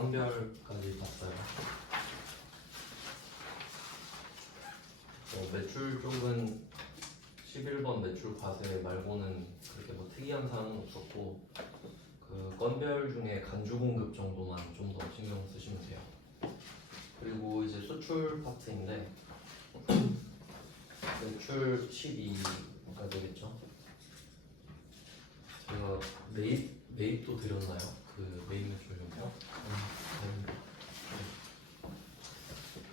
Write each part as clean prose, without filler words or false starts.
건별까지 봤어요. 매출 쪽은 11번 매출 과세 말고는 그렇게 뭐 특이한 사항은 없었고, 그 건별 중에 간주 공급 정도만 좀 더 신경 쓰시면 돼요. 그리고 이제 수출 파트인데 매출 12가 되겠죠. 제가 매입도 드렸나요? 그 매입 매출 정도?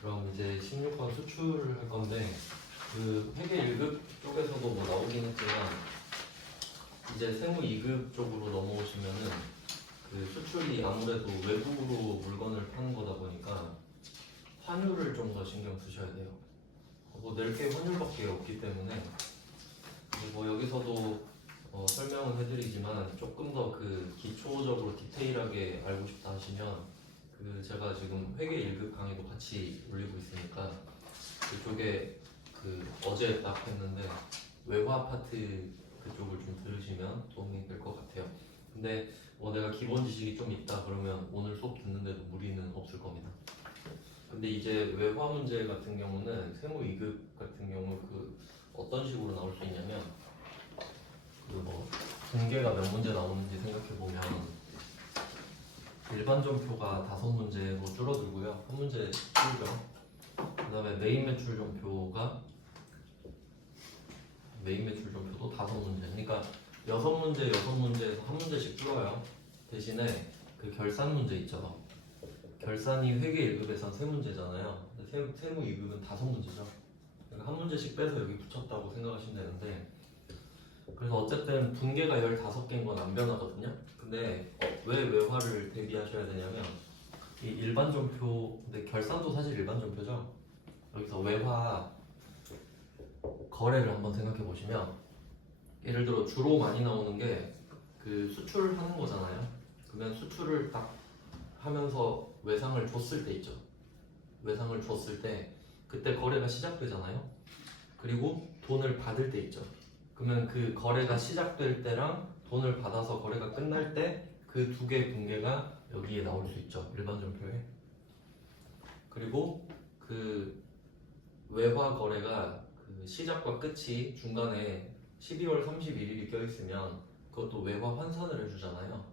그럼 이제 16번 수출을 할 건데, 그 회계 1급 쪽에서도 뭐 나오긴 했지만 이제 세무 2급 쪽으로 넘어오시면은 그 수출이 아무래도 외국으로 물건을 파는 거다 보니까 환율을 좀 더 신경 쓰셔야 돼요. 뭐 낼 게 환율밖에 없기 때문에 뭐 여기서도 설명은 해드리지만 조금 더 그 기초적으로 디테일하게 알고 싶다 하시면 그 제가 지금 회계 1급 강의도 같이 올리고 있으니까 그쪽에 그 어제 딱 했는데 외화 파트 그쪽을 좀 들으시면 도움이 될 것 같아요. 근데 뭐 내가 기본 지식이 좀 있다 그러면 오늘 수업 듣는데도 무리는 없을 겁니다. 근데 이제 외화 문제 같은 경우는 세무 2급 같은 경우 그 어떤 식으로 나올 수 있냐면 그 뭐 분계가 몇 문제 나오는지 생각해 보면 일반 전표가 5문제로 줄어들고요. 한 문제 줄죠. 그 다음에 메인 매출 전표도 5문제. 그러니까 6문제에서 한 문제씩 줄어요. 대신에 그 결산 문제 있죠. 결산이 회계 1급에선 3문제잖아요. 세무 2급은 5문제죠. 그러니까 한 문제씩 빼서 여기 붙였다고 생각하시면 되는데, 그래서 어쨌든 분계가 15개인 건 안 변하거든요. 근데 왜 외화를 대비하셔야 되냐면 이 일반 전표, 근데 결산도 사실 일반 전표죠. 여기서 외화 거래를 한번 생각해 보시면 예를 들어 주로 많이 나오는 게 그 수출하는 거잖아요. 그러면 수출을 딱 하면서 외상을 줬을 때 있죠. 외상을 줬을 때 그때 거래가 시작되잖아요. 그리고 돈을 받을 때 있죠. 그러면 그 거래가 시작될 때랑 돈을 받아서 거래가 끝날 때 그 두 개의 분계가 여기에 나올 수 있죠. 일반 전표에. 그리고 그 외화 거래가 그 시작과 끝이 중간에 12월 31일이 껴있으면 그것도 외화 환산을 해주잖아요.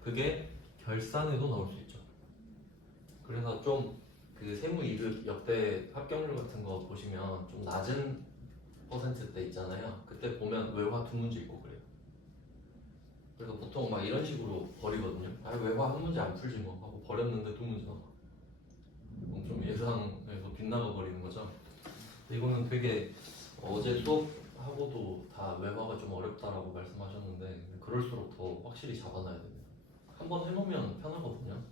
그게 결산에도 나올 수 있죠. 그래서 좀 그 세무 2급 역대 합격률 같은 거 보시면 좀 낮은 퍼센트대 있잖아요. 그때 보면 외화 2문제 있고 그래요. 그래서 보통 막 이런 식으로 버리거든요. 외화 한 문제 안 풀지 뭐 하고 버렸는데 2문제 나와. 좀 예상에서 빗나가 버리는 거죠. 이거는 되게 어제 수업하고도 다 외화가 좀 어렵다라고 말씀하셨는데 그럴수록 더 확실히 잡아놔야 됩니다. 한번 해놓으면 편하거든요.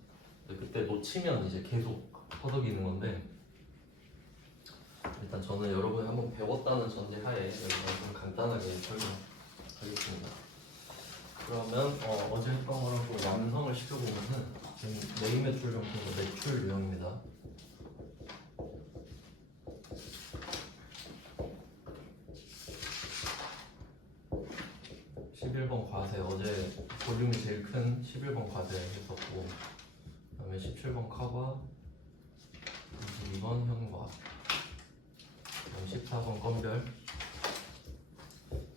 근데 그때 놓치면 이제 계속 허덕이는 건데, 일단 저는 여러분이 한번 배웠다는 전제하에 여기서 좀 간단하게 설명하겠습니다. 그러면 어제 했던 거랑 좀 완성을 시켜보면은 지금 메인 매출 정도가 매출 유형입니다. 과세 어제 볼륨이 제일 큰 11번 과세 했었고, 그 다음에 17번 카바, 22번 현과, 그 다음 14번 건별.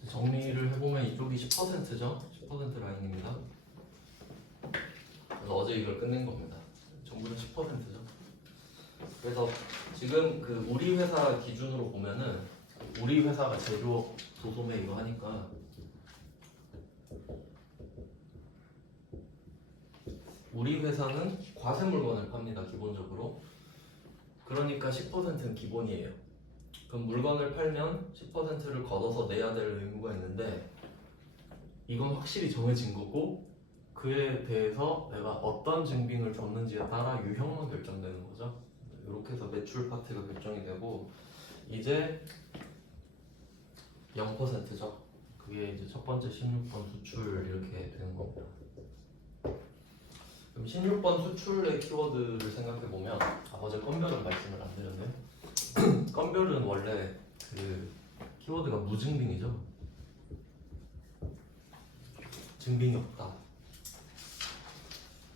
정리를 해보면 이쪽이 10%죠? 10% 라인입니다. 그래서 어제 이걸 끝낸 겁니다. 전부 다 10%죠. 그래서 지금 그 우리 회사 기준으로 보면은 우리 회사가 제조업 도소매 이거 하니까 우리 회사는 과세 물건을 팝니다. 기본적으로. 그러니까 10%는 기본이에요. 그럼 물건을 팔면 10%를 걷어서 내야 될 의무가 있는데 이건 확실히 정해진 거고, 그에 대해서 내가 어떤 증빙을 줬는지에 따라 유형만 결정되는 거죠. 이렇게 해서 매출 파트가 결정이 되고, 이제 0%죠. 그게 이제 첫 번째 16번 수출 이렇게 되는 겁니다. 그럼 16번 수출의 키워드를 생각해보면, 어제 건별은 말씀을 안 드렸네. 건별은 원래 그 키워드가 무증빙이죠. 증빙이 없다.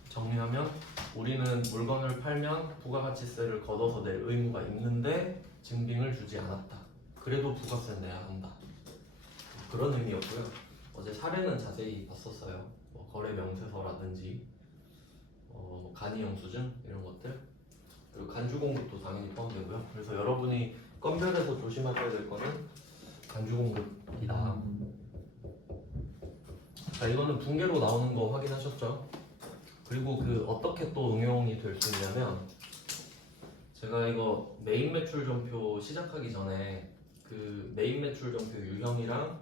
정리하면 우리는 우리는 물건을 팔면 부가가치세를 걷어서 낼 의무가 있는데 증빙을 주지 않았다. 그래도 부가세는 내야 한다. 그런 의미였고요. 어제 사례는 자세히 봤었어요. 뭐 거래 명세서라든지 뭐 간이 영수증 이런 것들, 그리고 간주 공급도 당연히 포함되고요. 그래서 여러분이 건별해서 조심하셔야 될 거는 간주 공급이다. 자, 이거는 붕괴로 나오는 거 확인하셨죠? 그리고 그 어떻게 또 응용이 될 수 있냐면, 제가 이거 메인 매출 전표 시작하기 전에 그 메인 매출 전표 유형이랑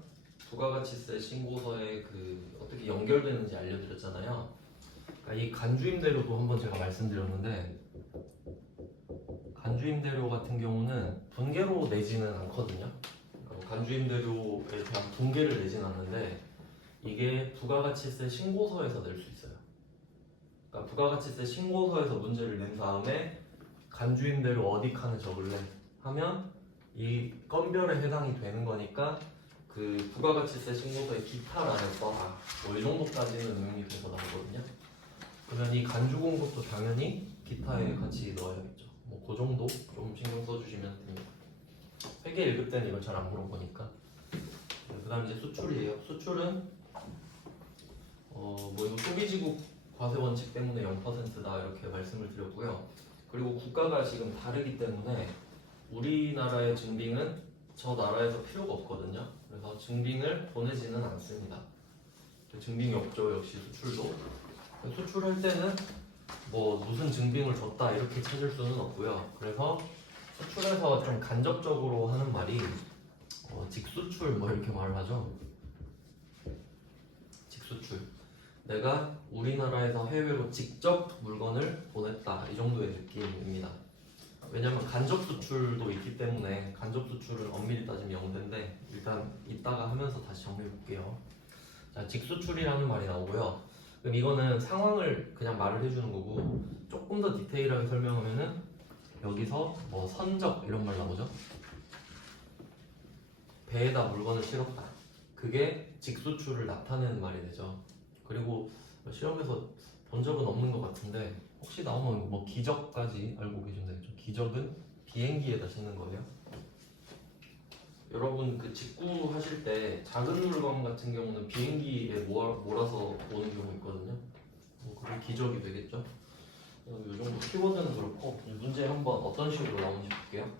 부가가치세 신고서에 그 어떻게 연결되는지 알려드렸잖아요. 그러니까 이 간주임대료도 한번 제가 말씀드렸는데, 간주임대료 같은 경우는 분개로 내지는 않거든요. 간주임대료에 대한 분개를 내진 않는데 이게 부가가치세 신고서에서 낼 수 있어요. 그러니까 부가가치세 신고서에서 문제를 낸 다음에 간주임대료 어디 칸에 적을래 하면 이 건별에 해당이 되는 거니까 그 부가가치세 신고서의 기타란에 써라. 뭐 이 정도까지는 응용이 돼서 나오거든요. 그러면 이 간주 공급도 당연히 기타에 같이 넣어야겠죠. 뭐 그 정도 좀 신경 써주시면 됩니다. 회계 1급 때는 이걸 잘 안 물어보니까. 그 다음 이제 수출이에요. 수출은 뭐 이거 소비지국 과세 원칙 때문에 0%다 이렇게 말씀을 드렸고요. 그리고 국가가 지금 다르기 때문에 우리나라의 증빙은 저 나라에서 필요가 없거든요. 그래서 증빙을 보내지는 않습니다. 증빙이 없죠. 역시 수출도. 수출할 때는 뭐 무슨 증빙을 줬다 이렇게 찾을 수는 없고요. 그래서 수출에서 좀 간접적으로 하는 말이 직수출 뭐 이렇게 말을 하죠. 직수출. 내가 우리나라에서 해외로 직접 물건을 보냈다 이 정도의 느낌입니다. 왜냐면 간접 수출도 있기 때문에 간접 수출은 엄밀히 따지면 영세인데 일단 이따가 하면서 다시 정리해 볼게요. 자, 직수출이라는 말이 나오고요. 그럼 이거는 상황을 그냥 말을 해주는 거고, 조금 더 디테일하게 설명하면은 여기서 뭐 선적 이런 말 나오죠. 배에다 물건을 실었다. 그게 직수출을 나타내는 말이 되죠. 그리고 시험에서 본 적은 없는 것 같은데 혹시 나오면 뭐 기적까지 알고 계시면 되겠죠. 기적은 비행기에다 싣는 거예요. 여러분 그 직구 하실 때 작은 물건 같은 경우는 비행기에 몰아서 오는 경우 있거든요. 뭐 그게 기적이 되겠죠. 이 정도 키워드는 그렇고 문제 한번 어떤 식으로 나오는지 볼게요.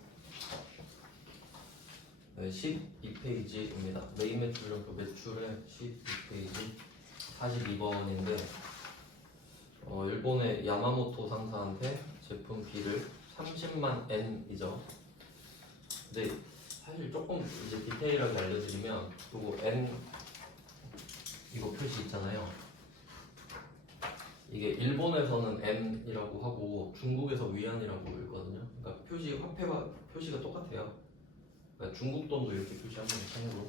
네, 12페이지입니다. 메인 매출은 그 매출의 12페이지 42번인데 일본의 야마모토 상사한테 제품 B를 30만 엔이죠. 근데 사실 조금 이제 디테일하게 알려드리면 그리고 N 이거 표시 있잖아요. 이게 일본에서는 N이라고 하고 중국에서 위안이라고 읽거든요. 그러니까 화폐와 표시가 똑같아요. 그러니까 중국 돈도 이렇게 표시하면 참고로.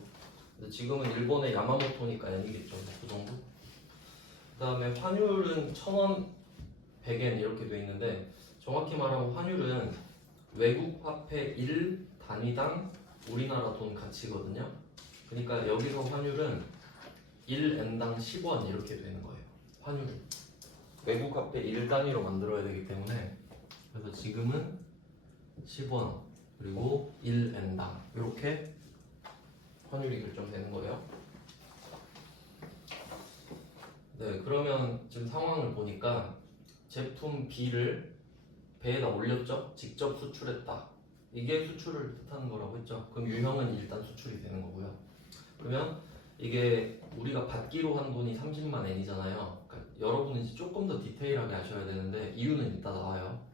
근데 지금은 일본의 야마모토니까 N이겠죠. 그 정도. 그 다음에 환율은 1000원, 100엔 이렇게 돼 있는데 정확히 말하면 환율은 외국 화폐 1 단위당 우리나라 돈 가치거든요. 그러니까 여기서 환율은 1엔당 10원 이렇게 되는 거예요. 환율. 외국 화폐 1단위로 만들어야 되기 때문에 그래서 지금은 10원 그리고 1엔당 이렇게 환율이 결정되는 거예요. 네, 그러면 지금 상황을 보니까 제품 B를 배에다 올렸죠? 직접 수출했다. 이게 수출을 뜻하는 거라고 했죠. 그럼 유형은 일단 수출이 되는 거고요. 그러면 이게 우리가 받기로 한 돈이 30만 엔이잖아요. 그러니까 여러분은 이제 조금 더 디테일하게 아셔야 되는데 이유는 이따 나와요.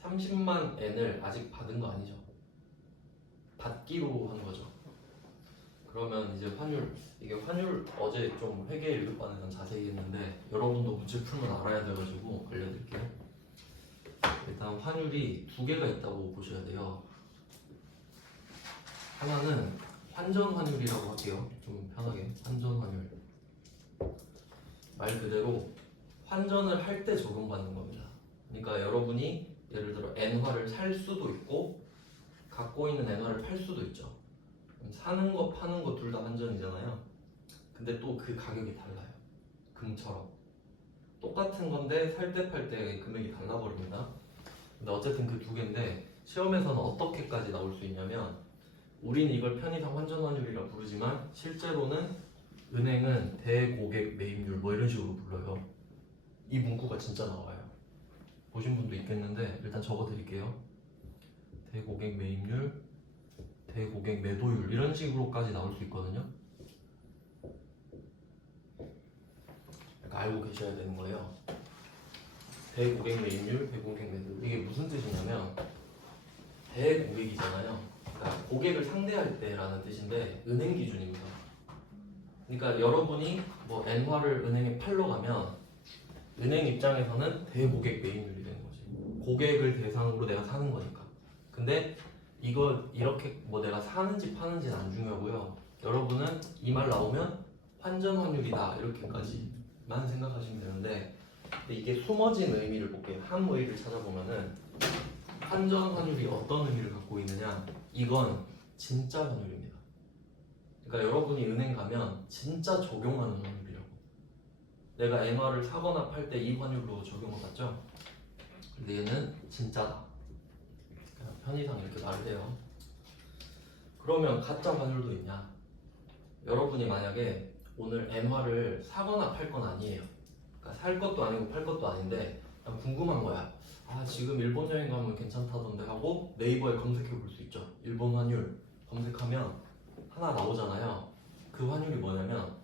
30만 엔을 아직 받은 거 아니죠. 받기로 한 거죠. 그러면 이제 이게 환율 어제 좀 회계 1급반에서 자세히 했는데 여러분도 문제 풀면 알아야 돼가지고 알려드릴게요. 일단 환율이 두 개가 있다고 보셔야 돼요. 하나는 환전 환율이라고 할게요. 좀 편하게 환전 환율. 말 그대로 환전을 할 때 적용받는 겁니다. 그러니까 여러분이 예를 들어 엔화를 살 수도 있고 갖고 있는 엔화를 팔 수도 있죠. 사는 거 파는 거 둘 다 환전이잖아요. 근데 또 그 가격이 달라요. 금처럼. 똑같은 건데 살 때 팔 때 금액이 달라버립니다. 근데 어쨌든 그 두 개인데 시험에서는 어떻게까지 나올 수 있냐면 우린 이걸 편의상 환전 환율이라 부르지만 실제로는 은행은 대고객 매입률 뭐 이런 식으로 불러요. 이 문구가 진짜 나와요. 보신 분도 있겠는데 일단 적어 드릴게요. 대고객 매입률, 대고객 매도율 이런 식으로까지 나올 수 있거든요. 그러니까 알고 계셔야 되는 거예요. 대고객 매입률, 대고객 매도율 이게 무슨 뜻이냐면 대고객이잖아요. 그러니까 고객을 상대할 때라는 뜻인데 은행 기준입니다. 그러니까 여러분이 뭐 엔화를 은행에 팔러 가면 은행 입장에서는 대고객 매입률이 되는 거지. 고객을 대상으로 내가 사는 거니까. 근데 이거 이렇게 뭐 내가 사는지 파는지는 안 중요하고요. 여러분은 이 말 나오면 환전 환율이다 이렇게까지만 생각하시면 되는데 근데 이게 숨어진 의미를 볼게요. 함의를 찾아보면은 환전 환율이 어떤 의미를 갖고 있느냐? 이건 진짜 환율입니다. 그러니까 여러분이 은행 가면 진짜 적용하는 환율이라고. 내가 엔화를 사거나 팔 때 이 환율로 적용을 받죠? 근데 얘는 진짜다. 편의상 이렇게 말을 해요. 그러면 가짜 환율도 있냐? 여러분이 만약에 오늘 엔화를 사거나 팔 건 아니에요. 그러니까 살 것도 아니고 팔 것도 아닌데 그냥 궁금한 거야. 아 지금 일본 여행 가면 괜찮다던데 하고 네이버에 검색해 볼 수 있죠. 일본 환율 검색하면 하나 나오잖아요. 그 환율이 뭐냐면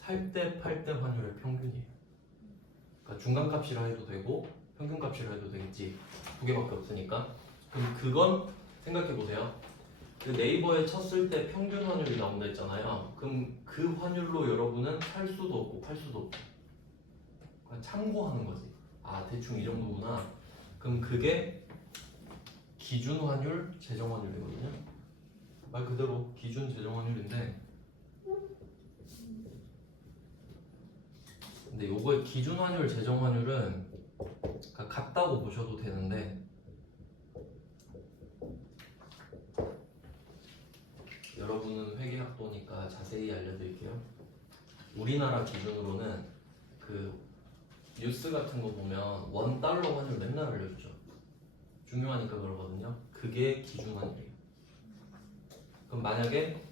살 때 팔 때 환율의 평균이에요. 그러니까 중간값이라 해도 되고 평균값이라 해도 되겠지. 두 개밖에 없으니까. 그럼 그건 생각해 보세요. 그 네이버에 쳤을 때 평균 환율이 나온다 했잖아요. 그럼 그 환율로 여러분은 살 수도 없고 팔 수도 없고 그냥 참고하는 거지. 아 대충 이 정도구나. 그럼 그게 기준 환율, 재정 환율이거든요. 말 그대로 기준 재정 환율인데 근데 요거의 기준 환율, 재정 환율은 같다고 보셔도 되는데 여러분은 회계학도니까 자세히 알려드릴게요. 우리나라 기준으로는 그 뉴스 같은 거 보면 원 달러 환율 맨날 알려주죠. 중요하니까 그러거든요. 그게 기준 환율이에요. 그럼 만약에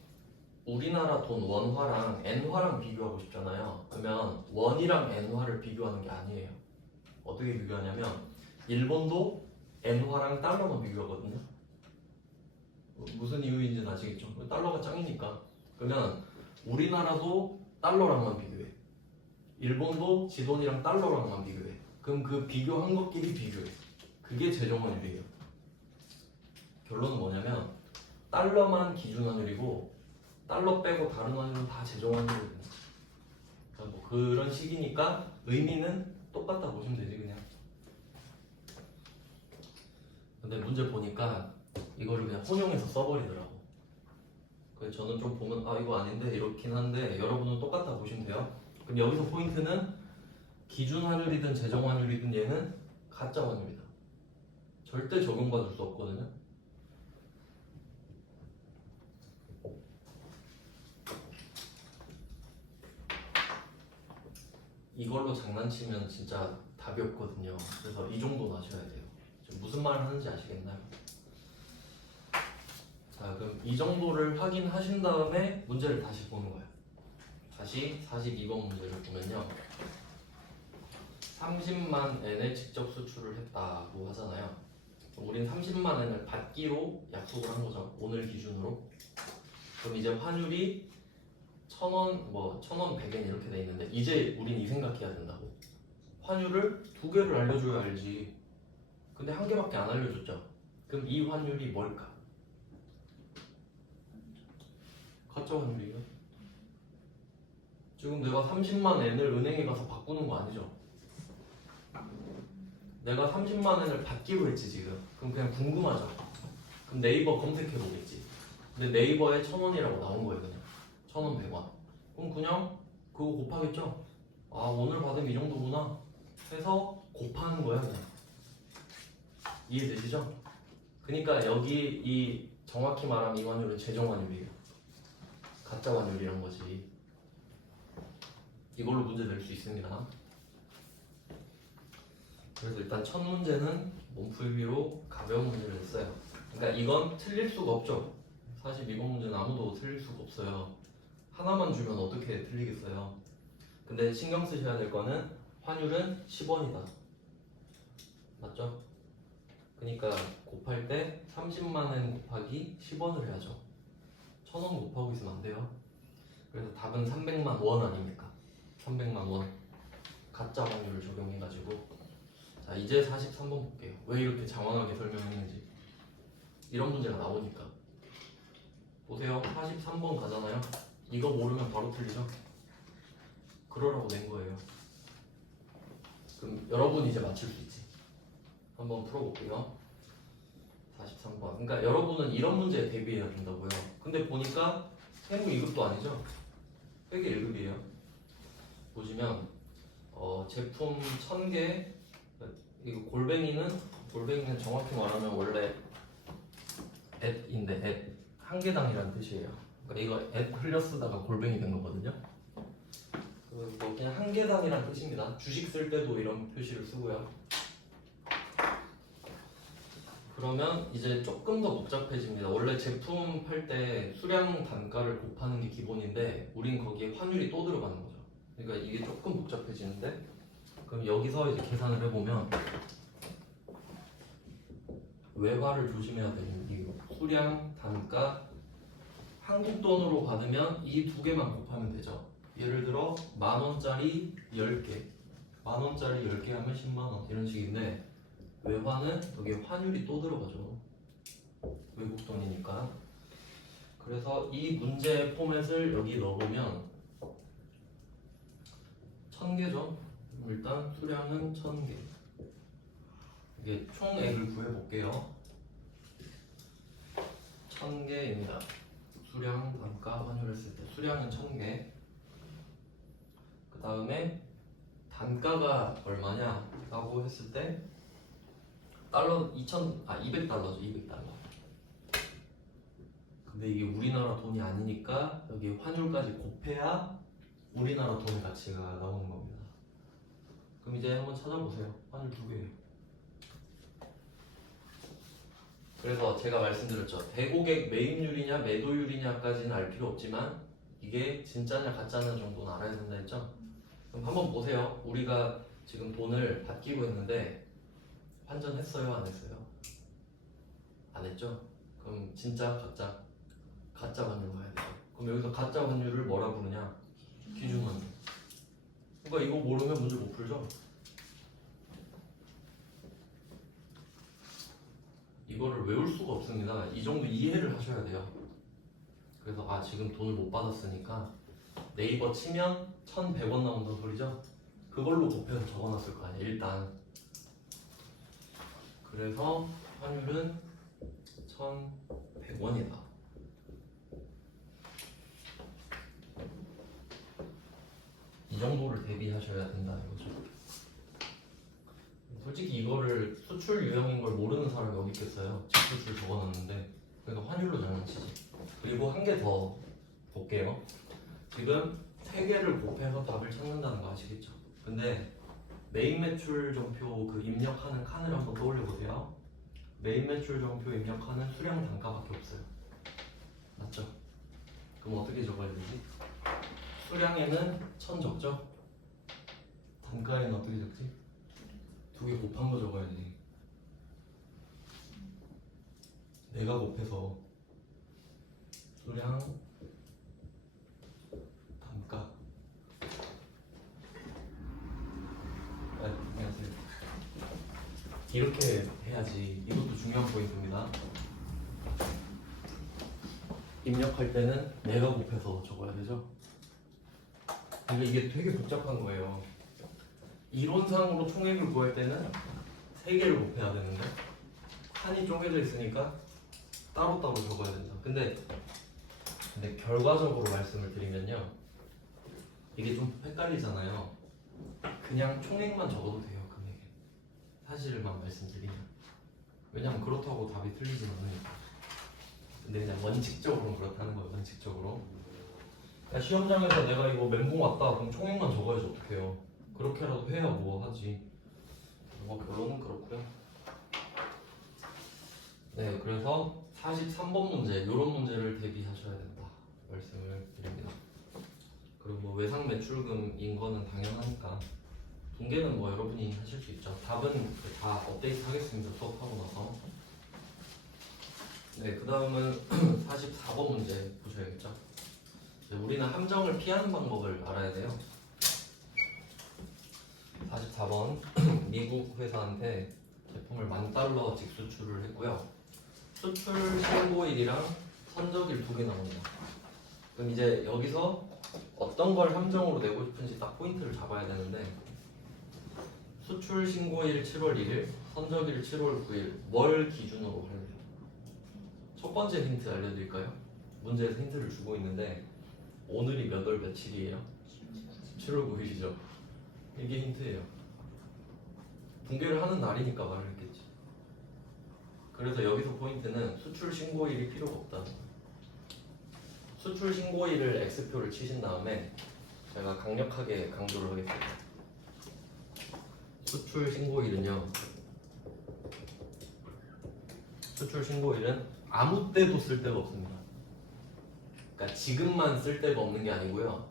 우리나라 돈 원화랑 엔화랑 비교하고 싶잖아요. 그러면 원이랑 엔화를 비교하는 게 아니에요. 어떻게 비교하냐면 일본도 엔화랑 달러만 비교하거든요. 무슨 이유인지는 아시겠죠? 달러가 짱이니까. 그러면 우리나라도 달러랑만 비교해. 일본도 지돈이랑 달러랑만 비교해. 그럼 그 비교한 것끼리 비교해. 그게 재정환율이에요. 결론은 뭐냐면 달러만 기준환율이고 달러 빼고 다른 환율은 다 재정환율이거든요. 그러니까 뭐 그런 식이니까 의미는 똑같다 보시면 되지 그냥. 근데 문제 보니까 이거를 그냥 혼용해서 써버리더라고. 그래서 저는 좀 보면 아 이거 아닌데 이렇긴 한데 여러분은 똑같다 보시면 돼요. 그럼 여기서 포인트는 기준 환율이든 재정 환율이든 얘는 가짜 환율이다. 절대 적용받을 수 없거든요. 이걸로 장난치면 진짜 답이 없거든요. 그래서 이 정도는 아셔야 돼요. 지금 무슨 말을 하는지 아시겠나요? 자, 그럼 이 정도를 확인하신 다음에 문제를 다시 보는 거예요. 다시 42번 문제를 보면요. 30만 엔을 직접 수출을 했다고 하잖아요. 우린 30만 엔을 받기로 약속을 한 거죠. 오늘 기준으로. 그럼 이제 환율이 1,000원, 뭐 1,000원, 100엔 이렇게 돼 있는데 이제 우린 이 생각해야 된다고. 환율을 두 개를 알려줘야 알지. 근데 한 개밖에 안 알려줬죠. 그럼 이 환율이 뭘까? 가짜 환율이에요. 지금 내가 30만 엔을 은행에 가서 바꾸는 거 아니죠? 내가 30만 엔을 받기로 했지 지금. 그럼 그냥 궁금하죠. 그럼 네이버 검색해 보겠지. 근데 네이버에 1,000원이라고 나온 거예요 그냥. 1,000원, 100원. 그럼 그냥 그거 곱하겠죠? 아 오늘 받으면 이 정도구나 해서 곱하는 거야 그냥. 이해되시죠? 그러니까 여기 이 정확히 말하면 이 환율은 재정 환율이에요. 가짜 환율이란 거지. 이걸로 문제 낼 수 있습니다. 그래서 일단 첫 문제는 몸풀기로 가벼운 문제를 냈어요. 그러니까 이건 틀릴 수가 없죠. 사실 이번 문제는 아무도 틀릴 수가 없어요. 하나만 주면 어떻게 틀리겠어요. 근데 신경 쓰셔야 될 거는 환율은 10원이다. 맞죠? 그러니까 곱할 때 30만원 곱하기 10원을 해야죠. 1000원 곱하고 있으면 안 돼요. 그래서 답은 300만 원 아닙니까? 300만 원. 가짜 환율을 적용해가지고. 자, 이제 43번 볼게요. 왜 이렇게 장황하게 설명했는지. 이런 문제가 나오니까. 보세요. 43번 가잖아요. 이거 모르면 바로 틀리죠? 그러라고 낸 거예요. 그럼 여러분이 이제 맞출 수 있지. 한번 풀어볼게요. 43번. 그러니까 여러분은 이런 문제에 대비해야 된다고요. 근데 보니까 세무 2급도 아니죠? 회계 1급이에요. 보시면 제품 1000개 이거 골뱅이는 정확히 말하면 원래 앱인데 앱 한 개당이라는 뜻이에요. 그러니까 이거 앱 흘려 쓰다가 골뱅이 된 거거든요. 뭐 그냥 한 개당이란 뜻입니다. 주식 쓸 때도 이런 표시를 쓰고요. 그러면 이제 조금 더 복잡해집니다. 원래 제품 팔 때 수량 단가를 곱하는 게 기본인데 우린 거기에 환율이 또 들어가는 거죠. 그러니까 이게 조금 복잡해지는데 그럼 여기서 이제 계산을 해보면 외화를 조심해야 되는 이유 수량, 단가, 한국 돈으로 받으면 이 두 개만 곱하면 되죠. 예를 들어 10,000원짜리 10개 10,000원짜리 10개 하면 10만원 이런 식인데 외화는 여기 환율이 또 들어가죠. 외국 돈이니까. 그래서 이 문제 포맷을 여기 넣어보면 1000개죠. 일단 수량은 1000개. 이게 총액을 구해볼게요. 1000개입니다. 수량, 단가, 환율을 쓸 때 수량은 1000개. 그 다음에 단가가 얼마냐 라고 했을 때 달러 200달러죠. 200달러. 근데 이게 우리나라 돈이 아니니까 여기 환율까지 곱해야 우리나라 돈의 가치가 나오는 겁니다. 그럼 이제 한번 찾아보세요. 환율 두 개예요. 그래서 제가 말씀드렸죠. 대고객 매입률이냐 매도율이냐까지는 알 필요 없지만 이게 진짜냐 가짜냐 정도는 알아야 된다 했죠. 그럼 한번 보세요. 우리가 지금 돈을 받기로 했는데 환전했어요? 안 했어요? 안 했죠? 그럼 진짜 가짜? 가짜 환율 가야 돼요. 그럼 여기서 가짜 환율을 뭐라 부르냐? 기준 환율. 그러니까 이거 모르면 문제 못 풀죠? 이거를 외울 수가 없습니다. 이 정도 이해를 하셔야 돼요. 그래서 지금 돈을 못 받았으니까 네이버 치면 1,100원 나온다는 소리죠? 그걸로 곱해서 적어놨을 거 아니에요. 일단 그래서 환율은 1,100원이다. 이 정도를 대비하셔야 된다 이거죠. 솔직히 이거를 수출 유형인 걸 모르는 사람이 어디 있겠어요. 직수출 적어놨는데. 그러니까 환율로 장난치지. 그리고 한 개 더 볼게요. 지금 세 개를 곱해서 답을 찾는다는 거 아시겠죠? 근데 메인 매출 전표 그 입력하는 칸을 한번 떠올려 보세요. 메인 매출 전표 입력하는 수량 단가밖에 없어요. 맞죠? 그럼 어떻게 적어야 되지? 수량에는 1000 적죠? 단가에는 어떻게 적지? 두 개 곱한 거 적어야지. 내가 곱해서 수량 단가. 안녕하세요. 이렇게 해야지. 이것도 중요한 포인트입니다. 입력할 때는 내가 곱해서 적어야 되죠. 근데 이게 되게 복잡한 거예요. 이론상으로 총액을 구할 때는 3개를 곱해야 되는데 칸이 쪼개져 있으니까 따로따로 적어야 된다. 근데 결과적으로 말씀을 드리면요. 이게 좀 헷갈리잖아요. 그냥 총액만 적어도 돼요. 금액에. 사실만 말씀드리면. 왜냐면 그렇다고 답이 틀리진 않으니까. 근데 그냥 원칙적으로는 그렇다는 거예요. 원칙적으로. 그러니까 시험장에서 내가 이거 멘붕 왔다 그럼 총액만 적어야지 어떡해요. 그렇게라도 해야 뭐 하지. 뭐 결론은 그렇고요. 네, 그래서 43번 문제, 이런 문제를 대비하셔야 된다 말씀을 드립니다. 그리고 뭐 외상 매출금인 거는 당연하니까 붕괴는 뭐 여러분이 하실 수 있죠. 답은 다 업데이트 하겠습니다. 수업하고 나서. 네, 그 다음은 44번 문제 보셔야겠죠. 우리는 함정을 피하는 방법을 알아야 돼요. 44번 미국 회사한테 제품을 $10,000 직수출을 했고요. 수출 신고일이랑 선적일 2개 나옵니다. 그럼 이제 여기서 어떤 걸 함정으로 내고 싶은지 딱 포인트를 잡아야 되는데, 수출 신고일 7월 1일, 선적일 7월 9일 뭘 기준으로 할래요? 첫 번째 힌트 알려드릴까요? 문제에서 힌트를 주고 있는데 오늘이 몇 월 며칠이에요? 7월 9일이죠. 이게 힌트예요. 붕괴를 하는 날이니까 말을 했겠지. 그래서 여기서 포인트는 수출 신고일이 필요가 없다는 거예요. 수출 신고일을 X표를 치신 다음에 제가 강력하게 강조를 하겠습니다. 수출 신고일은요, 수출 신고일은 아무 때도 쓸 데가 없습니다. 그러니까 지금만 쓸 데가 없는 게 아니고요,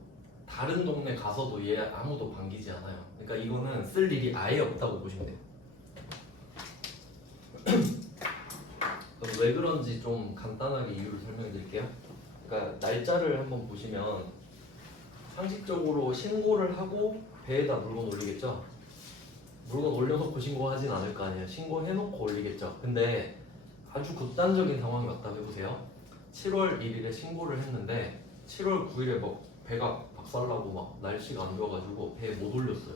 다른 동네 가서도 얘 아무도 반기지 않아요. 그러니까 이거는 쓸 일이 아예 없다고 보시면 돼요. 그럼 왜 그런지 좀 간단하게 이유를 설명해 드릴게요. 그러니까 날짜를 한번 보시면 상식적으로 신고를 하고 배에다 물건 올리겠죠. 물건 올려놓고 신고하진 않을 거 아니에요. 신고해놓고 올리겠죠. 근데 아주 극단적인 상황이 왔다 해보세요. 7월 1일에 신고를 했는데 7월 9일에 뭐 배가 박살나고 막 날씨가 안 좋아가지고 배에 못 올렸어요.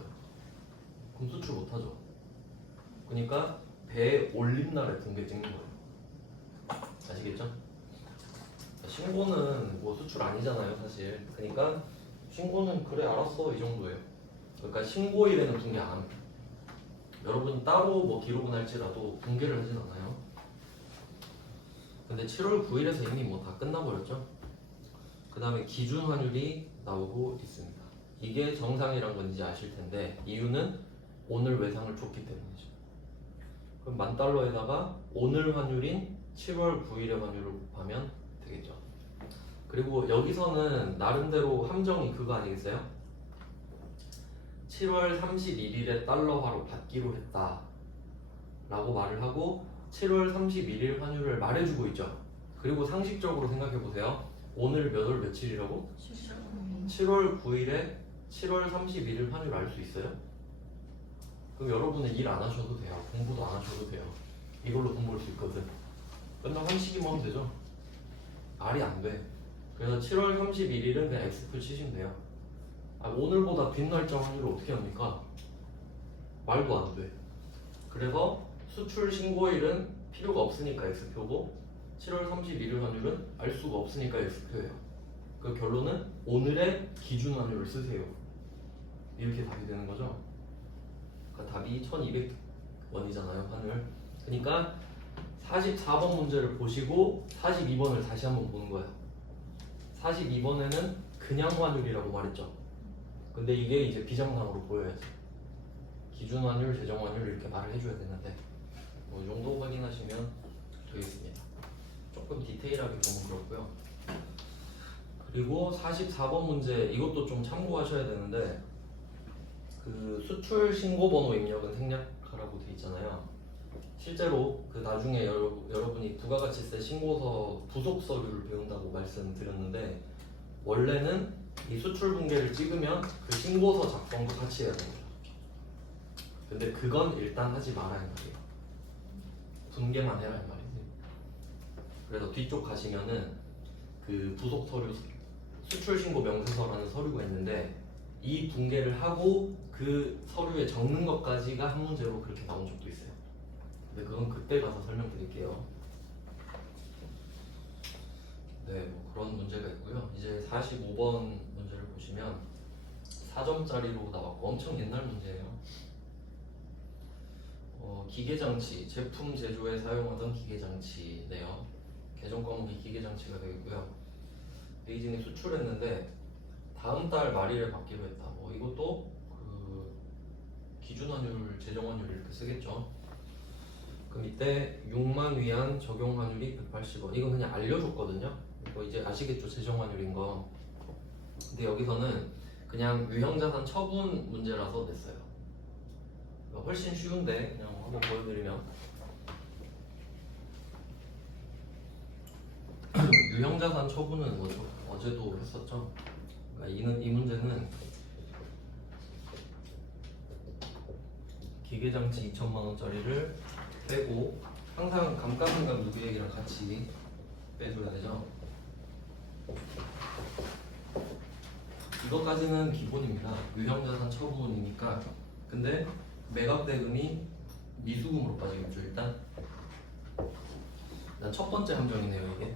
그럼 수출 못하죠. 그러니까 배에 올린 날에 붕괴 찍는 거예요. 아시겠죠? 신고는 뭐 수출 아니잖아요, 사실. 그러니까 신고는 그래 알았어 이 정도예요. 그러니까 신고일에는 붕괴 안 합니다. 여러분 따로 뭐 기록은 할지라도 붕괴를 하진 않아요. 근데 7월 9일에서 이미 뭐 다 끝나버렸죠. 그 다음에 기준 환율이 나오고 있습니다. 이게 정상이란 건 이제 아실 텐데 이유는 오늘 외상을 줬기 때문이죠. 그럼 $10,000에다가 오늘 환율인 7월 9일의 환율을 곱하면 되겠죠. 그리고 여기서는 나름대로 함정이 그거 아니겠어요? 7월 31일에 달러화로 받기로 했다 라고 말을 하고 7월 31일 환율을 말해주고 있죠. 그리고 상식적으로 생각해보세요. 오늘 몇 월 며칠이라고? 7월 9일에 7월 31일 환율 알 수 있어요? 그럼 여러분은 일 안 하셔도 돼요. 공부도 안 하셔도 돼요. 이걸로 돈 벌 수 있거든. 맨날 한식이만 하면 되죠. 말이 안 돼. 그래서 7월 31일은 그냥 X표 치시면 돼요. 오늘보다 뒷날짜 환율을 어떻게 합니까? 말도 안 돼. 그래서 수출 신고일은 필요가 없으니까 X표고 7월 31일 환율은 알 수가 없으니까 X표예요. 그 결론은 오늘의 기준 환율을 쓰세요. 이렇게 답이 되는 거죠. 그러니까 답이 1200원이잖아요, 환율. 그러니까 44번 문제를 보시고 42번을 다시 한번 보는 거예요. 42번에는 그냥 환율이라고 말했죠. 근데 이게 이제 비정상으로 보여야지. 기준 환율, 재정 환율 이렇게 말을 해줘야 되는데 뭐 이 정도 확인하시면 되겠습니다. 조금 디테일하게 보면 그렇고요. 그리고 44번 문제 이것도 좀 참고하셔야 되는데 그 수출 신고 번호 입력은 생략하라고 돼 있잖아요. 실제로 그 나중에 여러분이 부가가치세 신고서 부속 서류를 배운다고 말씀드렸는데 원래는 이 수출 붕괴를 찍으면 그 신고서 작성도 같이 해야 됩니다. 근데 그건 일단 하지 말아야 말이에요. 분개만 해라 이 말이지. 그래서 뒤쪽 가시면은 그 부속 서류 수출 신고 명세서라는 서류가 있는데 이 붕괴를 하고 그 서류에 적는 것까지가 한 문제로 그렇게 나온 적도 있어요. 근데 그건 그때 가서 설명드릴게요. 네, 뭐 그런 문제가 있고요. 이제 45번 문제를 보시면 4점짜리로 나왔고 엄청 옛날 문제예요. 기계장치, 제품 제조에 사용하던 기계장치네요. 계정 과목이 기계장치가 되겠고요. 베이징에 수출했는데 다음 달 말일에 받기로 했다. 이것도 그 기준환율, 재정환율 이렇게 쓰겠죠. 그럼 이때 6만 위안 적용환율이 180원. 이건 그냥 알려줬거든요. 이거 이제 아시겠죠? 재정환율인 거. 근데 여기서는 그냥 유형자산 처분 문제라서 냈어요. 그러니까 훨씬 쉬운데 그냥 한번 보여드리면 유형자산 처분은 뭐죠? 어제도 했었죠. 그러니까 이 문제는 기계장치 2천만 원짜리를 빼고 항상 감가상각 누계액이랑 같이 빼줘야 되죠. 이것까지는 기본입니다. 유형자산 처분이니까. 근데 매각 대금이 미수금으로 빠지겠죠. 일단 첫 번째 함정이네요. 이게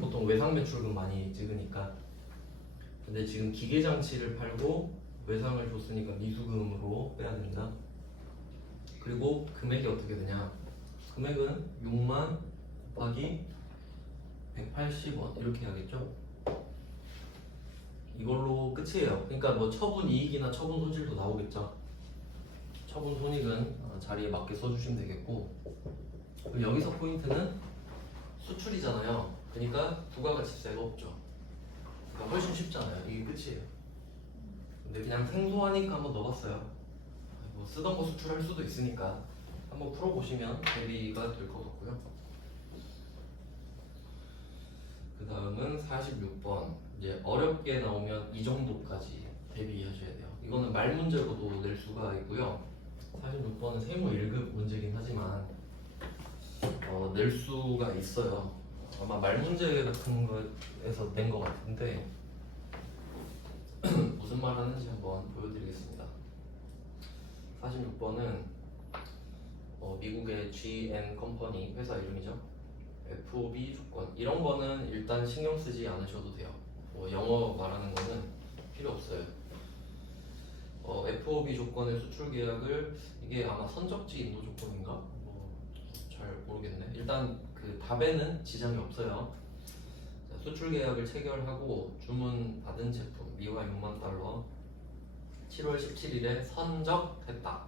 보통 외상 매출금 많이 찍으니까. 근데 지금 기계장치를 팔고 외상을 줬으니까 미수금으로 빼야 됩니다. 그리고 금액이 어떻게 되냐? 금액은 6만 곱하기 180원 이렇게 해야겠죠? 이걸로 끝이에요. 그러니까 뭐 처분 이익이나 처분 손실도 나오겠죠. 처분 손익은 자리에 맞게 써주시면 되겠고, 그럼 여기서 포인트는 수출이잖아요. 그러니까 부가가치세가 없죠. 그러니까 훨씬 쉽잖아요. 이게 끝이에요. 근데 그냥 생소하니까 한번 넣어봤어요. 뭐 쓰던 거 수출할 수도 있으니까 한번 풀어보시면 대비가 될 것 같고요. 그 다음은 46번. 이제 어렵게 나오면 이 정도까지 대비하셔야 돼요. 이거는 말 문제로도 낼 수가 있고요. 46번은 세무 1급 문제긴 하지만 낼 수가 있어요. 아마 말 문제 같은 거에서 낸 것 같은데 무슨 말 하는지 한번 보여드리겠습니다. 46번은 미국의 GN 컴퍼니 회사 이름이죠. FOB 조건 이런 거는 일단 신경 쓰지 않으셔도 돼요. 영어 말하는 거는 필요 없어요. FOB 조건의 수출 계약을 이게 아마 선적지 인도 조건인가? 잘 모르겠네. 일단 그 답에는 지장이 없어요. 자, 수출 계약을 체결하고 주문 받은 제품 미화 6만 달러 7월 17일에 선적했다.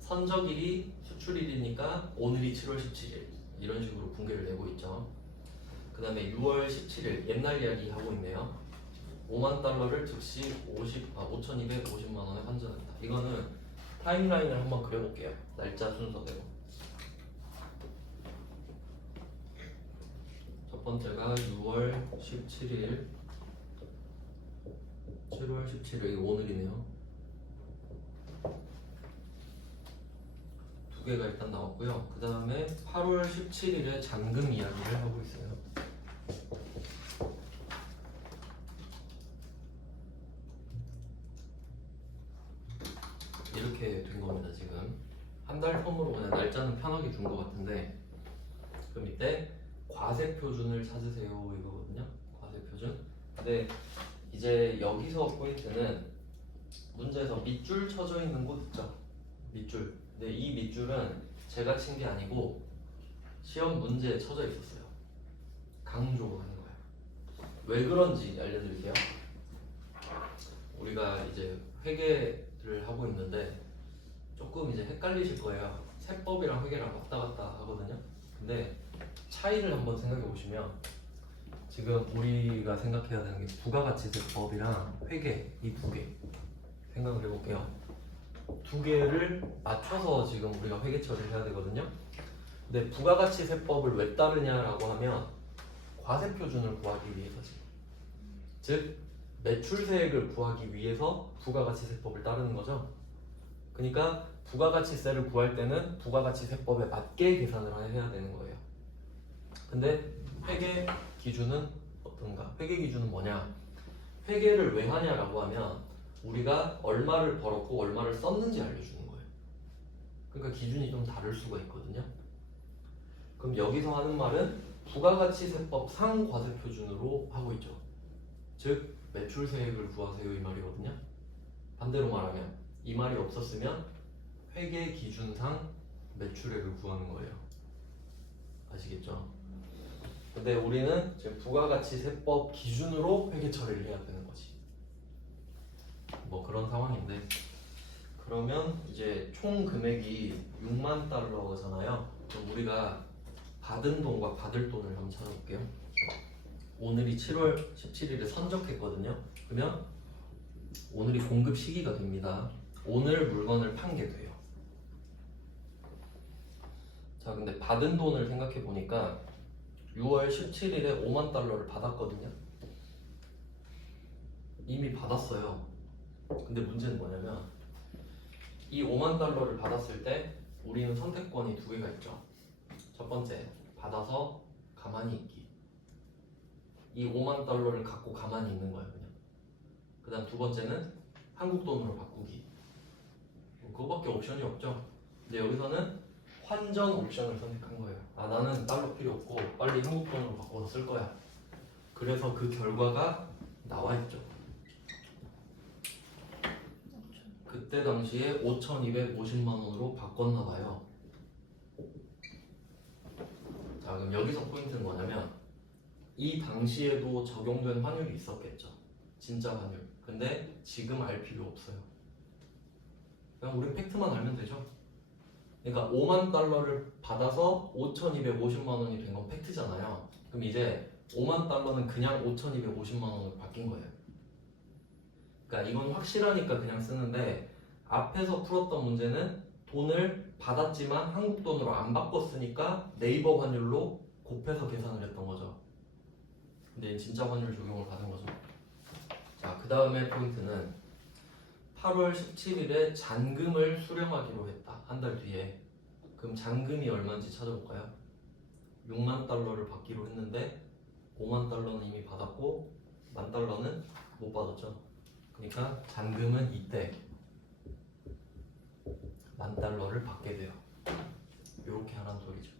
선적일이 수출일이니까 오늘이 7월 17일 이런 식으로 붕괴를 내고 있죠. 그 다음에 6월 17일 옛날 이야기 하고 있네요. 5만 달러를 즉시 5,250만 원에 환전했다. 이거는 타임라인을 한번 그려볼게요. 날짜 순서대로. 첫 번째가 6월 17일 7월 17일 이게 오늘이네요. 두 개가 일단 나왔고요. 그 다음에 8월 17일에 잔금 이야기를 하고 있어요. 이렇게 된 겁니다. 지금 한 달 텀으로 그냥 날짜는 편하게 준 것 같은데, 그럼 이때 과세 표준을 찾으세요 이거거든요. 과세 표준. 근데 이제 여기서 포인트는 문제에서 밑줄 쳐져 있는 곳 있죠. 밑줄. 근데 이 밑줄은 제가 친 게 아니고 시험 문제에 쳐져 있었어요. 강조하는 거예요. 왜 그런지 알려드릴게요. 우리가 이제 회계를 하고 있는데 조금 이제 헷갈리실 거예요. 세법이랑 회계랑 왔다 갔다 하거든요. 근데 차이를 한번 생각해 보시면 지금 우리가 생각해야 되는 게 부가가치세법이랑 회계 이 두 개 생각을 해볼게요. 두 개를 맞춰서 지금 우리가 회계 처리를 해야 되거든요. 근데 부가가치세법을 왜 따르냐라고 하면 과세표준을 구하기 위해서지. 즉 매출세액을 구하기 위해서 부가가치세법을 따르는 거죠. 그러니까 부가가치세를 구할 때는 부가가치세법에 맞게 계산을 해야 되는 거예요. 근데 회계 기준은 어떤가? 회계 기준은 뭐냐? 회계를 왜 하냐라고 하면 우리가 얼마를 벌었고 얼마를 썼는지 알려주는 거예요. 그러니까 기준이 좀 다를 수가 있거든요. 그럼 여기서 하는 말은 부가가치세법 상과세표준으로 하고 있죠. 즉 매출세액을 구하세요 이 말이거든요. 반대로 말하면 이 말이 없었으면 회계 기준상 매출액을 구하는 거예요. 아시겠죠? 근데 우리는 지금 부가가치세법 기준으로 회계 처리를 해야 되는 거지. 뭐 그런 상황인데, 그러면 이제 총 금액이 6만 달러잖아요. 그럼 우리가 받은 돈과 받을 돈을 한번 찾아볼게요. 오늘이 7월 17일에 선적했거든요. 그러면 오늘이 공급 시기가 됩니다. 오늘 물건을 판 게 돼요. 자, 근데 받은 돈을 생각해 보니까 6월 17일에 5만 달러를 받았거든요. 이미 받았어요. 근데 문제는 뭐냐면 이 5만 달러를 받았을 때 우리는 선택권이 두 개가 있죠. 첫 번째, 받아서 가만히 있기. 이 5만 달러를 갖고 가만히 있는 거예요, 그냥. 그 다음 두 번째는 한국 돈으로 바꾸기. 그거밖에 옵션이 없죠. 근데 여기서는 환전 옵션을 선택한 거예요. 아, 나는 달러 필요 없고 빨리 한국 돈으로 바꿔서 쓸 거야. 그래서 그 결과가 나와 있죠. 그때 당시에 5,250만 원으로 바꿨나 봐요. 자, 그럼 여기서 포인트는 뭐냐면 이 당시에도 적용된 환율이 있었겠죠. 진짜 환율. 근데 지금 알 필요 없어요. 그냥 우리 팩트만 알면 되죠. 그러니까 5만 달러를 받아서 5,250만 원이 된 건 팩트잖아요. 그럼 이제 5만 달러는 그냥 5,250만 원으로 바뀐 거예요. 그러니까 이건 확실하니까 그냥 쓰는데 앞에서 풀었던 문제는 돈을 받았지만 한국 돈으로 안 바꿨으니까 네이버 환율로 곱해서 계산을 했던 거죠. 근데 진짜 환율 적용을 받은 거죠. 자, 그 다음에 포인트는 8월 17일에 잔금을 수령하기로 했다. 한 달 뒤에. 그럼 잔금이 얼마인지 찾아볼까요? 6만 달러를 받기로 했는데 5만 달러는 이미 받았고 1만 달러는 못 받았죠. 그러니까 잔금은 이때 1만 달러를 받게 돼요. 이렇게 하라는 소리죠.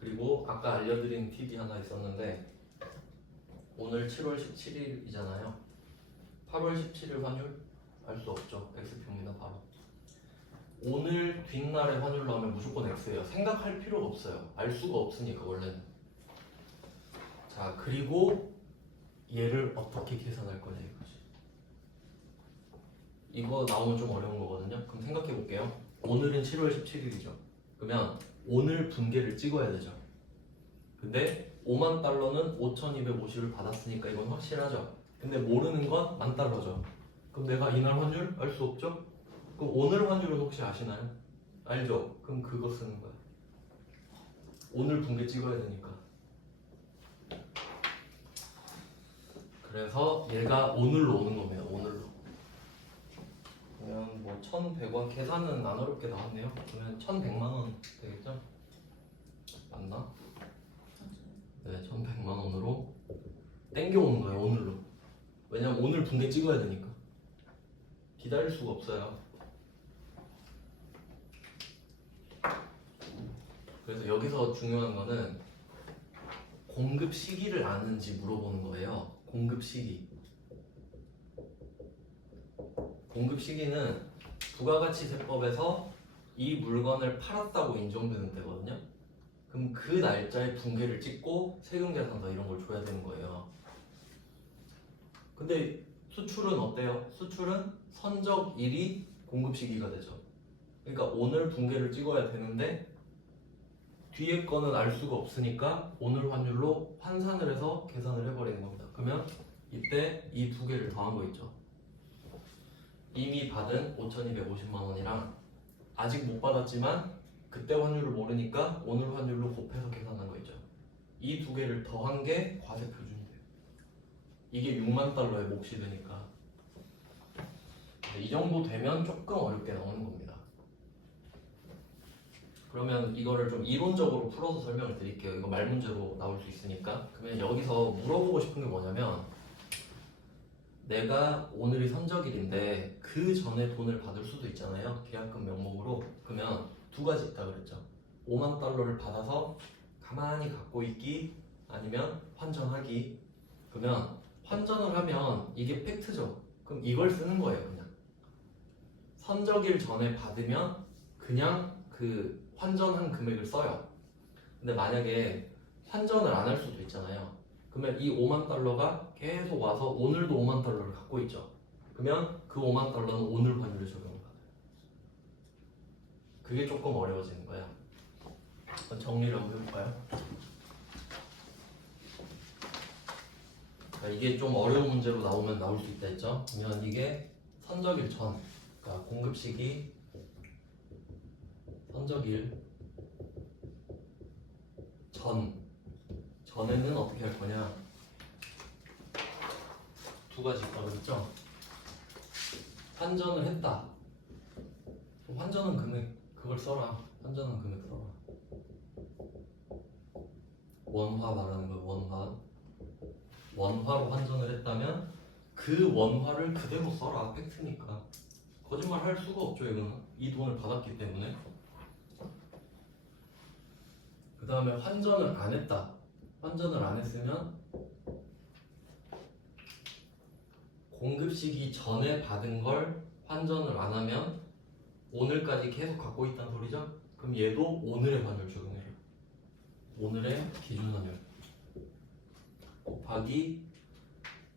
그리고 아까 알려드린 팁이 하나 있었는데 오늘 7월 17일이잖아요. 8월 17일 환율 알 수 없죠. X표입니다. 바로 오늘 뒷날의 환율로 하면 무조건 X예요. 생각할 필요가 없어요. 알 수가 없으니까 원래는. 자, 그리고 얘를 어떻게 계산할 거냐 이거지. 이거 나오면 좀 어려운 거거든요. 그럼 생각해 볼게요. 오늘은 7월 17일이죠. 그러면 오늘 분계를 찍어야 되죠. 근데 5만 달러는 5,250을 받았으니까 이건 확실하죠. 근데 모르는 건 1만 달러죠. 그럼 내가 이날 환율 알 수 없죠? 그럼 오늘 환율은 혹시 아시나요? 알죠? 그럼 그거 쓰는 거야. 오늘 분계 찍어야 되니까. 그래서 얘가 오늘로 오는 겁니다. 오늘로. 그러면 뭐 1,100원 계산은 안 어렵게 나왔네요. 그러면 1,100만 원 되겠죠? 맞나? 네, 1,100만 원으로 땡겨오는 거예요. 오늘로. 왜냐면 오늘 분계 찍어야 되니까. 기다릴 수가 없어요. 그래서 여기서 중요한 거는 공급 시기를 아는지 물어보는 거예요. 공급 시기. 공급 시기는 부가가치세법에서 이 물건을 팔았다고 인정되는 때거든요. 그럼 그 날짜에 분계를 찍고 세금계산서 이런 걸 줘야 되는 거예요. 근데 수출은 어때요? 수출은 선적일이 공급 시기가 되죠. 그러니까 오늘 분계를 찍어야 되는데 뒤에 거는 알 수가 없으니까 오늘 환율로 환산을 해서 계산을 해버리는 겁니다. 그러면 이때 이 두 개를 더한 거 있죠. 이미 받은 5,250만 원이랑 아직 못 받았지만 그때 환율을 모르니까 오늘 환율로 곱해서 계산한 거 있죠. 이 두 개를 더한 게 과세 표준이 돼요. 이게 6만 달러의 몫이 되니까. 이 정도 되면 조금 어렵게 나오는 겁니다. 그러면 이거를 좀 이론적으로 풀어서 설명을 드릴게요. 이거 말 문제로 나올 수 있으니까. 그러면 여기서 물어보고 싶은 게 뭐냐면 내가 오늘이 선적일인데 그 전에 돈을 받을 수도 있잖아요. 계약금 명목으로. 그러면 두 가지 있다 그랬죠. 5만 달러를 받아서 가만히 갖고 있기 아니면 환전하기. 그러면 환전을 하면 이게 팩트죠. 그럼 이걸 쓰는 거예요. 그냥 선적일 전에 받으면 그냥 그 환전한 금액을 써요. 근데 만약에 환전을 안 할 수도 있잖아요. 그러면 이 5만 달러가 계속 와서 오늘도 5만 달러를 갖고 있죠. 그러면 그 5만 달러는 오늘 환율을 적용을 받아요. 그게 조금 어려워지는 거야. 정리를 한번 해볼까요? 이게 좀 어려운 문제로 나오면 나올 수 있다 했죠. 그러면 이게 선적일 전, 그러니까 공급 시기 선적일 전에는 어떻게 할 거냐? 두 가지 있다고 했죠. 환전을 했다. 환전은 금액 그걸 써라. 환전은 금액 써라. 원화 말하는 거예요. 원화로 환전을 했다면 그 원화를 그대로 써라. 팩트니까 거짓말 할 수가 없죠. 이거는 이 돈을 받았기 때문에. 그 다음에 환전을 안 했다. 환전을 안 했으면 공급 시기 전에 받은 걸 환전을 안 하면 오늘까지 계속 갖고 있다는 소리죠. 그럼 얘도 오늘의 환율 적용해요. 오늘의 기준 환율 곱하기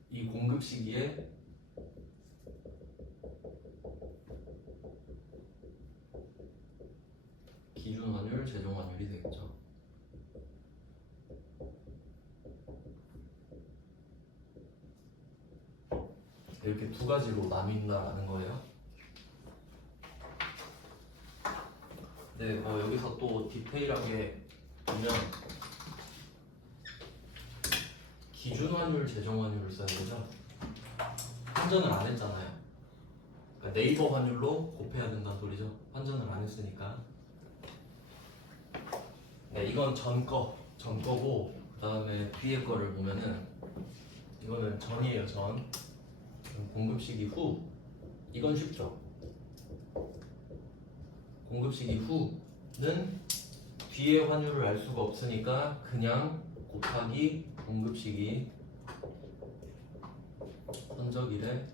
이 공급 시기에 기준 환율, 최종 환율이 되겠죠. 이렇게 두 가지로 나뉜다라는 거예요. 네, 여기서 또 디테일하게 보면 기준 환율, 최종 환율을 써야 되죠. 환전을 안 했잖아요. 그러니까 네이버 환율로 곱해야 된다는 소리죠. 환전을 안 했으니까. 네, 이건 전 거고 그 다음에 뒤에 거를 보면은 이거는 전이에요. 전. 공급 시기 후. 이건 쉽죠. 공급 시기 후는 뒤에 환율을 알 수가 없으니까 그냥 곱하기 공급 시기 선적일에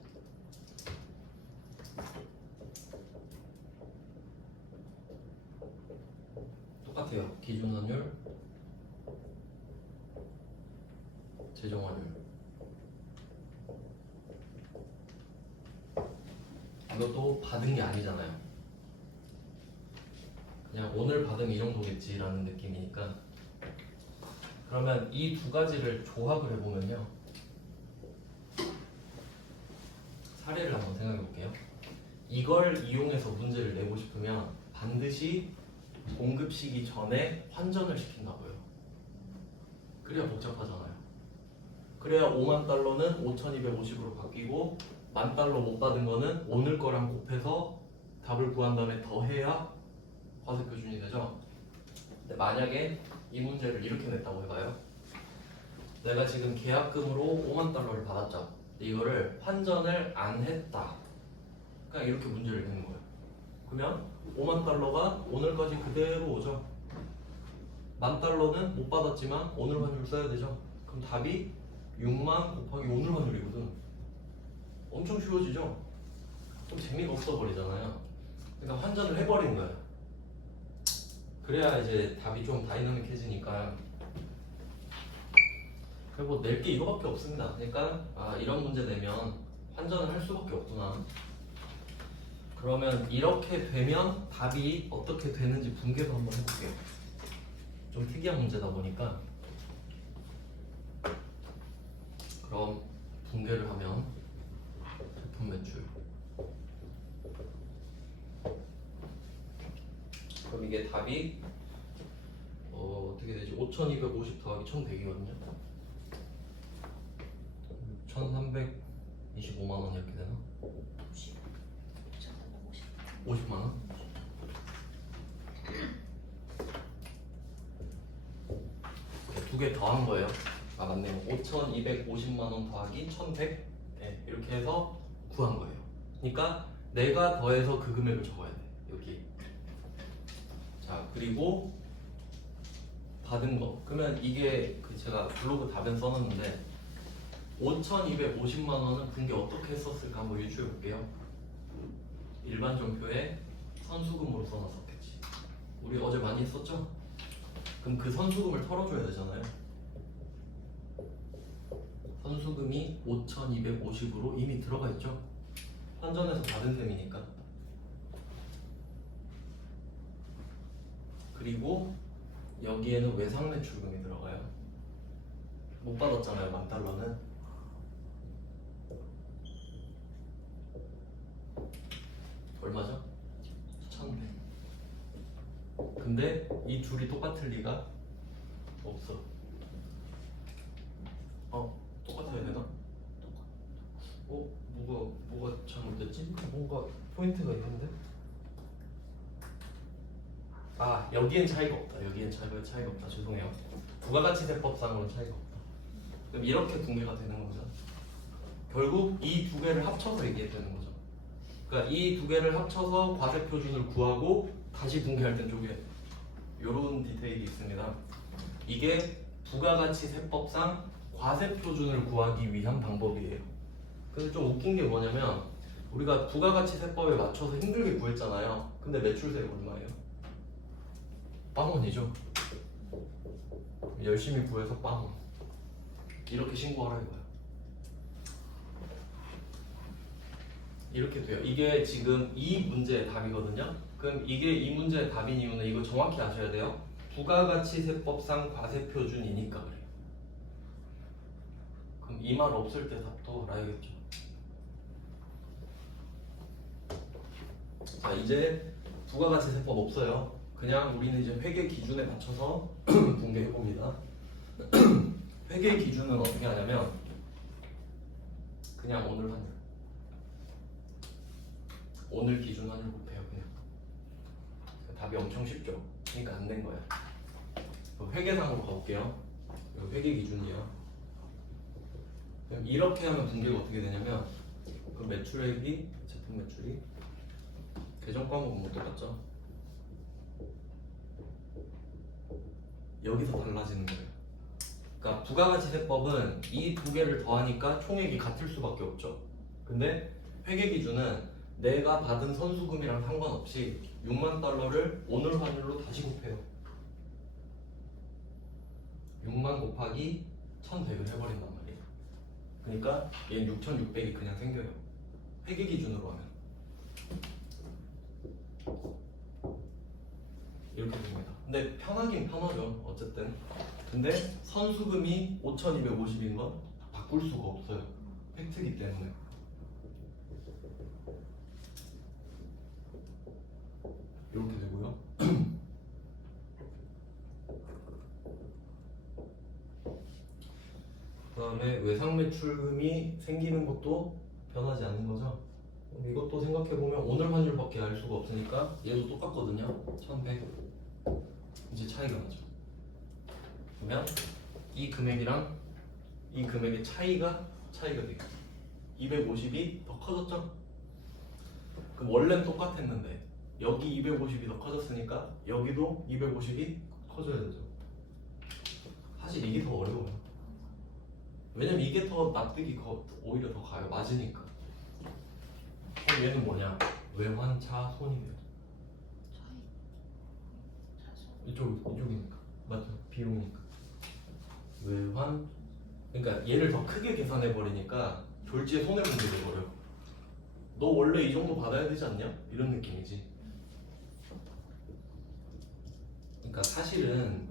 똑같아요. 기준 환율, 최종 환율. 이것도 받은 게 아니잖아요. 그냥 오늘 받으면 이 정도겠지라는 느낌이니까. 그러면 이 두 가지를 조합을 해보면요. 사례를 한번 생각해 볼게요. 이걸 이용해서 문제를 내고 싶으면 반드시 공급 시기 전에 환전을 시킨다고요. 그래야 복잡하잖아요. 그래야 5만 달러는 5,250으로 바뀌고 10,000달러 못 받은 거는 오늘 거랑 곱해서 답을 구한 다음에 더해야 과세 표준이 되죠. 근데 만약에 이 문제를 이렇게 냈다고 해봐요. 내가 지금 계약금으로 5만 달러를 받았죠. 근데 이거를 환전을 안 했다. 그냥 이렇게 문제를 내는 거예요. 그러면 5만 달러가 오늘까지 그대로 오죠. 10,000달러는 못 받았지만 오늘 환율 써야 되죠. 그럼 답이 6만 곱하기 오늘 환율이거든. 엄청 쉬워지죠? 좀 재미가 없어 버리잖아요. 그러니까 환전을 해버린 거예요. 그래야 이제 답이 좀 다이나믹해지니까. 그리고 낼 게 이거밖에 없습니다. 그러니까 이런 문제 내면 환전을 할 수밖에 없구나. 그러면 이렇게 되면 답이 어떻게 되는지 분개도 한번 해볼게요. 좀 특이한 문제다 보니까. 그럼 분개를 하면 제품 매출. 그럼 이게 답이 어떻게 되지? 5,250 더하기 1,100이거든요. 1,325만 원 이렇게 되나? 50만 원? 두 개 더한 거예요. 맞네요. 5,250만 원 더하기 1,100 네, 이렇게 해서 구한 거예요. 그러니까 내가 더해서 그 금액을 적어야 돼. 여기. 자, 그리고 받은 거. 그러면 이게 제가 블로그 답변 써놨는데 5,250만 원은 분개 어떻게 썼을까 한번 유추해 볼게요. 일반 종표에 선수금으로 써놨었겠지. 우리 어제 많이 했었죠? 그럼 그 선수금을 털어줘야 되잖아요. 선수금이 5,250으로 이미 들어가 있죠. 환전해서 받은 셈이니까. 그리고 여기에는 외상 매출금이 들어가요. 못 받았잖아요, $10,000는. 얼마죠? 1,100. 근데 이 둘이 똑같을 리가 없어. 똑같아야 되나? 뭐가 잘못됐지? 뭔가 포인트가 있는데? 여기엔 차이가 없다. 여기엔 차이가 없다. 죄송해요. 부가가치세법상으로는 차이가 없다. 그럼 이렇게 분개가 되는 거죠. 결국 이 두 개를 합쳐서 얘기해야 되는 거죠. 그러니까 이 두 개를 합쳐서 과세표준을 구하고 다시 분개할 땐 쪽에 이런 디테일이 있습니다. 이게 부가가치세법상 과세표준을 구하기 위한 방법이에요. 근데 좀 웃긴 게 뭐냐면 우리가 부가가치세법에 맞춰서 힘들게 구했잖아요. 근데 매출세가 얼마예요? 빵원이죠. 열심히 구해서 빵원. 이렇게 신고하라 이거야. 이렇게 돼요. 이게 지금 이 문제의 답이거든요. 그럼 이게 이 문제의 답인 이유는 이거 정확히 아셔야 돼요. 부가가치세법상 과세표준이니까 그래요. 그럼 이 말 없을 때 답도 알아야겠죠. 자, 이제 부가가치세법 없어요. 그냥 우리는 이제 회계 기준에 맞춰서 분개해 봅니다. 회계 기준은 어떻게 하냐면 그냥 오늘 환율, 오늘 기준 환율 곱해요. 그냥 답이 엄청 쉽죠. 그러니까 안 된 거야. 회계상으로 가볼게요. 회계 기준이요. 그럼 이렇게 하면 분개가 어떻게 되냐면 그 매출액이 제품 매출이 계정 과목은 뭐 똑같죠. 여기서 달라지는 거예요. 그러니까 부가가치세법은 이 두 개를 더하니까 총액이 같을 수밖에 없죠. 근데 회계기준은 내가 받은 선수금이랑 상관없이 $60,000를 오늘 환율로 다시 곱해요. 6만 곱하기 1,100을 해버린단 말이에요. 그러니까 얘는 6,600이 그냥 생겨요. 회계기준으로 하면 이렇게 됩니다. 근데 편하긴 편하죠. 어쨌든. 근데 선수금이 5,250인 건 바꿀 수가 없어요. 팩트이기 때문에. 이렇게 되고요. 그 다음에 외상매출금이 생기는 것도 변하지 않는 거죠. 이것도 생각해보면 오늘 환율밖에 알 수가 없으니까 얘도 똑같거든요. 1,100. 이제 차이가 나죠. 그러면 이 금액이랑 이 금액의 차이가 되겠죠. 250이 더 커졌죠? 그럼 원래는 똑같았는데 여기 250이 더 커졌으니까 여기도 250이 커져야 되죠. 사실 이게 더 어려워요. 왜냐면 이게 더 납득이 오히려 더 가요. 맞으니까. 그럼 얘는 뭐냐? 외환차손이에요. 이쪽이니까. 맞죠? 비용이니까. 외환. 그러니까 얘를 더 크게 계산해 버리니까 졸지에 손해 문제 돼버려. 너 원래 이 정도 받아야 되지 않냐? 이런 느낌이지. 그러니까 사실은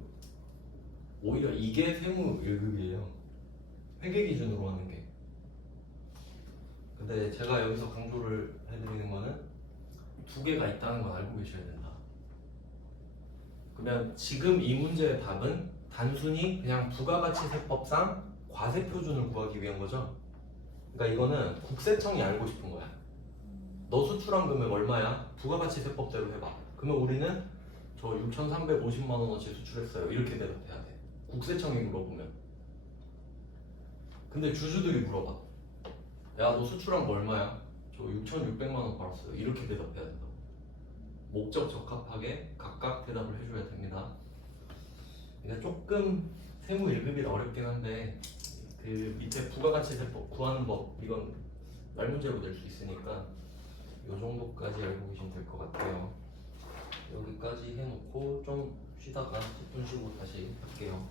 오히려 이게 세무 1급이에요. 회계 기준으로 하는 게. 근데 제가 여기서 강조를 해드리는 거는 두 개가 있다는 건 알고 계셔야 된다. 그러면 지금 이 문제의 답은 단순히 그냥 부가가치세법상 과세표준을 구하기 위한 거죠. 그러니까 이거는 국세청이 알고 싶은 거야. 너 수출한 금액 얼마야? 부가가치세법대로 해봐. 그러면 우리는 저 6,350만 원어치 수출했어요. 이렇게 대답해야 돼. 국세청이 물어보면. 근데 주주들이 물어봐. 야, 너 수출한 거 얼마야? 저 6,600만 원 벌었어요. 이렇게 대답해야 된다고. 목적 적합하게 각각 대답을 해줘야 됩니다. 그러니까 조금 세무 1급이라 어렵긴 한데 그 밑에 부가가치세법 구하는 법 이건 날 문제로 낼 수 있으니까 이 정도까지 알고 계시면 될 것 같아요. 여기까지 해놓고 좀 쉬다가 10분 쉬고 다시 할게요.